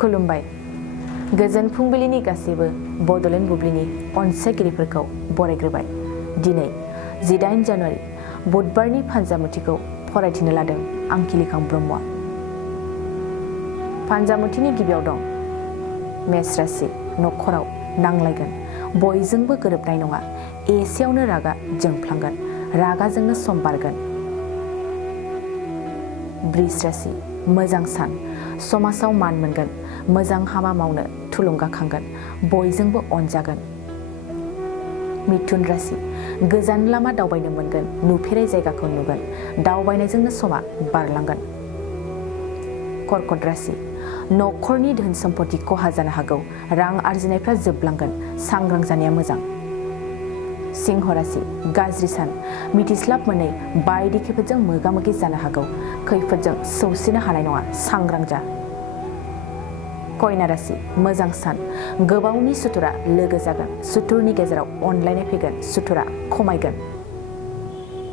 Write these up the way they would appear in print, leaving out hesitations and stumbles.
खुलुमबाय। गोजोन फुंबिलिनि गासैबो बड'लेण्ड बुब्लिनि अनसायगिरिफोरखौ बरायग्रोबाय। दिनै 18 जानुवारि बुधबारनि फान्जामुथिखौ फरायथिनो लादों आं खिलिखां ब्रह्मआ। फान्जामुथिनि गिबियाव दं मेष राशि। नखराव नांलायगोन, बयजोंबो गोरोबनाय नङा, एसेयावनो रागा जोंफ्लांगोन, रागाजोंनो सम बारगोन। बृष राशि। मोजां सान, समाजाव मान मोनगोन, मोजां हाबा मावनो थुलुंगाखांगोन, बयजोंबो अनजागोन। मिथुन राशि। गोजान लामा दावबायनो मोनगोन, नुफेरै जायगाखौ नुगोन, दावबायनायजोंनो समा बारलांगोन। कर्कट राशि। नखरनि धोन सम्पति खहा जानो हागौ, रां आरजिनायफ्रा जोबलांगोन, सांग्रां जानाया मोजां। सिंह राशि। गाज्रि सान, मिथिस्लाब मोनै बायदि खैफोदजों मोगा मोगि जानो हागौ, खैफोदजों सौसिनो हानाय नङा, सांग्रां जा। कन्या राशि। मोजां सान, गोबावनि सुथुरा लोगो जागोन, सुथुरनि गेजेराव अनलायनाय फैगोन, सुथुरा खमायगोन।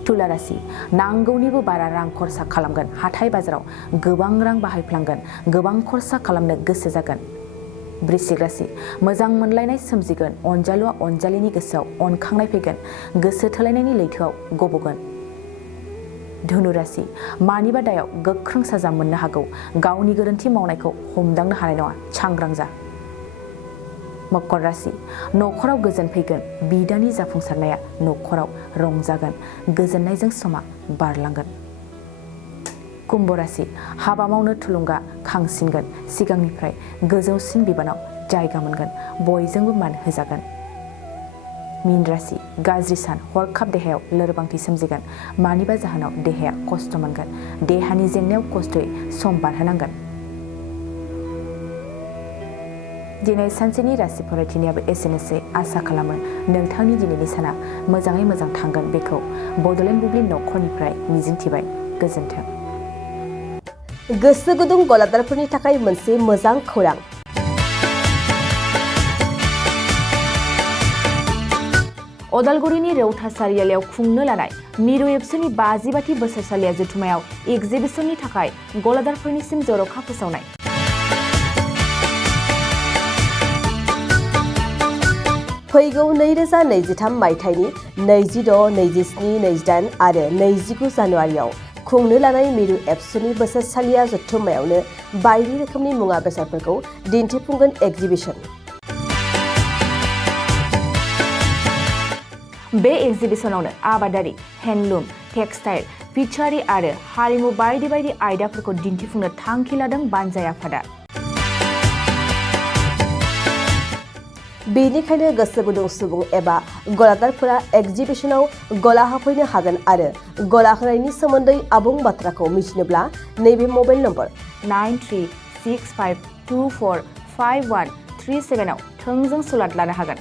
तुला राशि। नांगौनिबो बारा रां खरसा खालामगोन, हाथाय बाजाराव गोबां रां बाहायफ्लांगोन, गोबां खरसा खालामनो गोसो जागोन। वृश्चिक राशि। मोजां मोनलायनाय सोमजिगोन, अनजालुआ अनजालिनि गोसोआव अनखांनाय फैगोन, गोसो थोलायनायनि लैथोआव गबगोन। धनु राशि। मानिबा दायाव गोख्रों साजा मोननो हागौ, गावनि गोरोन्थि मावनायखौ हमदांनो हानाय नङा, सांग्रां जा। मकर राशि। नखराव गोजोन फैगोन, बिदानि जाफुंसारनाया नखराव रंजागोन, गोजोननायजों समा बारलांगोन। कुम्भ राशि। हाबा मावनो थुलुंगा खांसिनगोन, सिगांनिफ्राय गोजौसिन बिबानाव जायगा मोनगोन, बयजोंबो मान होजागोन। मीन राशि। गाज्रि सान, हरखाब देहायाव लोरबांथि सोमजिगोन, मानिबा जाहोनाव देहाया खस्थ' मोनगोन, देहानि जेंनायाव खस्थ'यै सम बारहोनांगोन। दिनै सानसेनि राशि फरायथिनायाबो एसेनोसै। आसा खालामो नोंथांनि दिनैनि साना मोजाङै मोजां थांगोन, बेखौ बड'लेण्ड बुब्लि नखरनिफ्राय मिजिंथिबाय। गोजोन्थों। गोसो गुदुं गलादारफोरनि थाखाय मोनसे मोजां खौरां। अदालगुरिनि रौता सारियालियाव खुंनो लानाय मिरु एबसुनि 52थि बोसोरसालिया जथुमायाव एगजिबिसननि थाखाय गलादारफोरनिसिम जर'खा फोसावनाय। फैगौ 2023 मायथाइनि 26, 27, 28 आरो 29 जानुवारियाव खुंनो लानाय मिरु एबसुनि बोसोरसालिया जथुम्मायावनो बायदि रोखोमनि मुवा बेसादफोरखौ दिन्थिफुंगोन एगजिबिसन। बे एगजिबिसनावनो आबादारि, हेन्डलुम, टेक्सटाइल, फिसारि आरो हारिमु बायदि बायदि आयदाफोरखौ दिन्थिफुंनो थांखि लादों बानजाय आफादा। बेनिखायनो गोसो गुदुं सुबुं एबा गलादारफोरा एगजिबिसनाव गला होफैनो हागोन आरो गला होनायनि सोमोन्दै आबुं बाथ्राखौ मिथिनोब्ला नैबे मबाइल नम्बर 9365245137 आव थोंजों सुलाद लानो हागोन।